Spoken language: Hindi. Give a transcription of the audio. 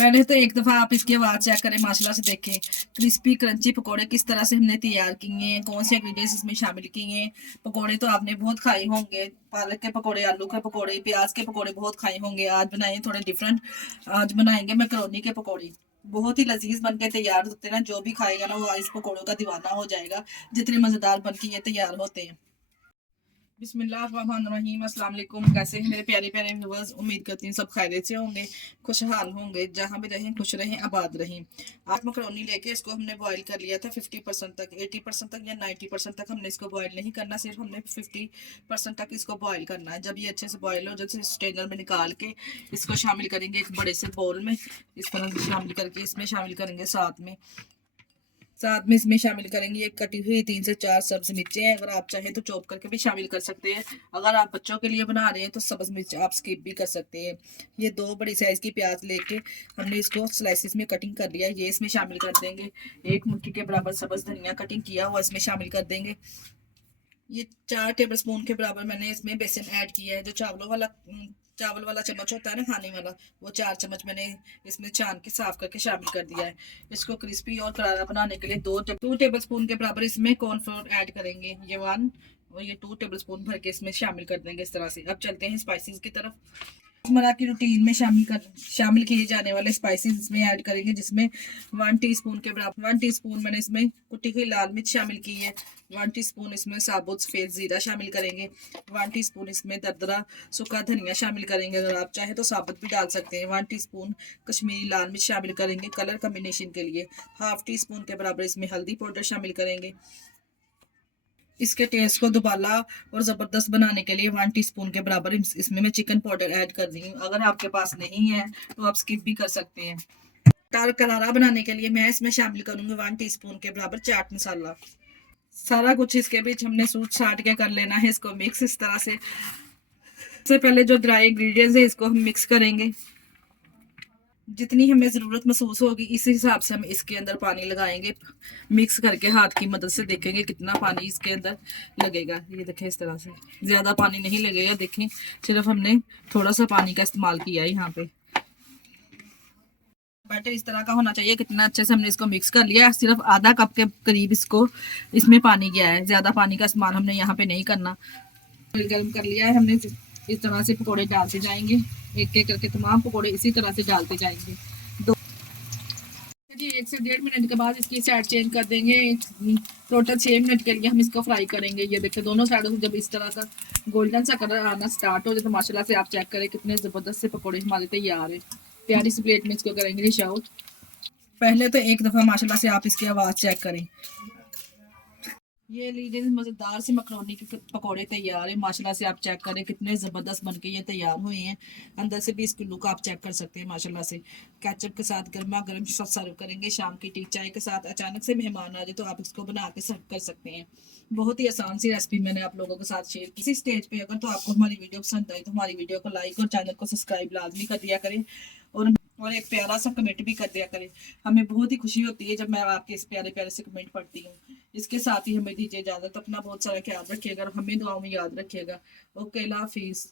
पहले तो एक दफा आप इसकी आवाज चेक करें, माशाल्लाह से देखें। क्रिस्पी क्रंची पकोड़े किस तरह से हमने तैयार किए हैं, कौन से इंग्रेडिएंट्स इसमें शामिल किए हैं। पकोड़े तो आपने बहुत खाए होंगे, पालक के पकोड़े, आलू के पकोड़े, प्याज के पकोड़े बहुत खाए होंगे। आज बनाए थोड़े डिफरेंट। आज बनाएंगे मैकरोनी के पकोड़े। बहुत ही लजीज बन के तैयार होते हैं ना, जो भी खाएगा ना वो इस पकोड़ों का दीवाना हो जाएगा, जितने मजेदार बन के ये तैयार होते हैं। बिस्मिल्लाहिर्रहमानिर्रहीम, अस्सलाम वालेकुम। कैसे हैं मेरे प्यारे प्यारे व्यूअर्स? उम्मीद करती हूँ सब खैरियत से होंगे, खुशहाल होंगे, जहाँ भी रहें खुश रहें, आबाद रहें। आज मकरोनी लेके इसको हमने बॉईल कर लिया था 50% तक, 80% तक या 90% तक हमने इसको बॉईल नहीं करना, सिर्फ हमने 50% तक इसको बॉईल करना है। जब ये अच्छे से बॉईल हो, जैसे स्ट्रेनर में निकाल के इसको शामिल करेंगे एक बड़े से बोल में, इस तरह शामिल करके इसमें शामिल करेंगे। साथ में इसमें शामिल करेंगे एक कटी हुई 3 से 4 सब्ज मिर्चें हैं। अगर आप चाहें तो चॉप करके भी शामिल कर सकते हैं। अगर आप बच्चों के लिए बना रहे हैं तो सब्ज मिर्च आप स्किप भी कर सकते हैं। ये 2 बड़ी साइज की प्याज लेके हमने इसको स्लाइसिस में कटिंग कर लिया, ये इसमें शामिल कर देंगे। एक मुट्ठी के बराबर सब्ज धनिया कटिंग किया हुआ इसमें शामिल कर देंगे। ये 4 टेबलस्पून के बराबर मैंने इसमें बेसन ऐड किया है। जो चावल वाला चम्मच होता है ना खाने वाला, वो 4 चम्मच मैंने इसमें छान के साफ करके शामिल कर दिया है। इसको क्रिस्पी और करारा बनाने के लिए 2 टेबलस्पून के बराबर इसमें कॉर्नफ्लोर ऐड करेंगे। ये 1 और ये 2 टेबलस्पून भर के इसमें शामिल कर देंगे इस तरह से। अब चलते हैं स्पाइसेस की तरफ। रोजमर्रा की रूटीन में शामिल किए जाने वाले स्पाइसेस इसमें ऐड करेंगे, जिसमें 1 टीस्पून के बराबर 1 टीस्पून मैंने इसमें कुटी हुई लाल मिर्च शामिल की है। 1 टीस्पून इसमें साबुत सफेद जीरा शामिल करेंगे। 1 टीस्पून इसमें दरदरा सूखा धनिया शामिल करेंगे, अगर आप चाहे तो साबुत भी डाल सकते हैं। 1 टीस्पून कश्मीरी लाल मिर्च शामिल करेंगे कलर कॉम्बिनेशन के लिए। हाफ टी स्पून के बराबर इसमें हल्दी पाउडर शामिल करेंगे। इसके टेस्ट को दुबाला और ज़बरदस्त बनाने के लिए 1 टीस्पून के बराबर इसमें मैं चिकन पाउडर ऐड कर रही हूँ। अगर आपके पास नहीं है तो आप स्किप भी कर सकते हैं। दाल करारा बनाने के लिए मैं इसमें शामिल करूंगी 1 टीस्पून के बराबर चाट मसाला। सारा कुछ इसके बीच हमने सूट साट के कर लेना है इसको मिक्स इस तरह से। सबसे पहले जो ड्राई इंग्रेडिएंट्स है इसको हम मिक्स करेंगे। जितनी हमें ज़रूरत महसूस होगी इस हिसाब से हम इसके अंदर पानी लगाएंगे। मिक्स करके हाथ की मदद से देखेंगे कितना पानी इसके अंदर लगेगा। ये देखें इस तरह से, ज़्यादा पानी नहीं लगेगा। देखें सिर्फ हमने थोड़ा सा पानी का इस्तेमाल किया है यहाँ पे। बैटर इस तरह का होना चाहिए। कितना अच्छे से हमने इसको मिक्स कर लिया है। सिर्फ आधा कप के करीब इसमें पानी गया है, ज़्यादा पानी का इस्तेमाल हमने यहाँ पे नहीं करना। गर्म कर लिया है हमने। इस तरह से पकोड़े डालते जाएंगे, एक एक करके तमाम पकोड़े इसी तरह से डालते जाएंगे। 1 से 1.5 मिनट के बाद इसकी साइड चेंज कर देंगे। टोटल 6 मिनट के लिए हम इसको फ्राई करेंगे। ये देखिए दोनों साइडों से जब इस तरह का गोल्डन सा कलर आना स्टार्ट हो जाए तो माशाल्लाह से आप चेक करें कितने ज़बरदस्त से पकोड़े हमारे तैयार है। प्यारी सी प्लेट में इसको करेंगे डिश आउट। पहले तो एक दफ़ा माशाल्लाह से आप इसकी आवाज़ चेक करें। ये लीजिए मज़ेदार से मकरोनी के पकोड़े तैयार है। माशाल्लाह से आप चेक करें कितने ज़बरदस्त बनके ये तैयार हुए हैं। अंदर से भी इसकी लुक आप चेक कर सकते हैं माशाल्लाह से। केचप के साथ गर्मा गर्म सर्व करेंगे। शाम की टी चाय के साथ अचानक से मेहमान आ जाए तो आप इसको बना के सर्व कर सकते हैं। बहुत ही आसान सी रेसिपी मैंने आप लोगों के साथ शेयर की। इसी स्टेज पे अगर तो आपको हमारी वीडियो पसंद आई तो हमारी वीडियो को लाइक और चैनल को सब्सक्राइब लाजमी कर दिया करें, और एक प्यारा सा कमेंट भी कर दिया करें। हमें बहुत ही खुशी होती है जब मैं आपके इस प्यारे प्यारे से कमेंट पढ़ती हूँ। इसके साथ ही हमें दीजिए इजाजत। अपना बहुत सारा ख्याल रखिएगा और हमें दुआओं में याद रखिएगा। ओके, अल्लाह हाफिज़।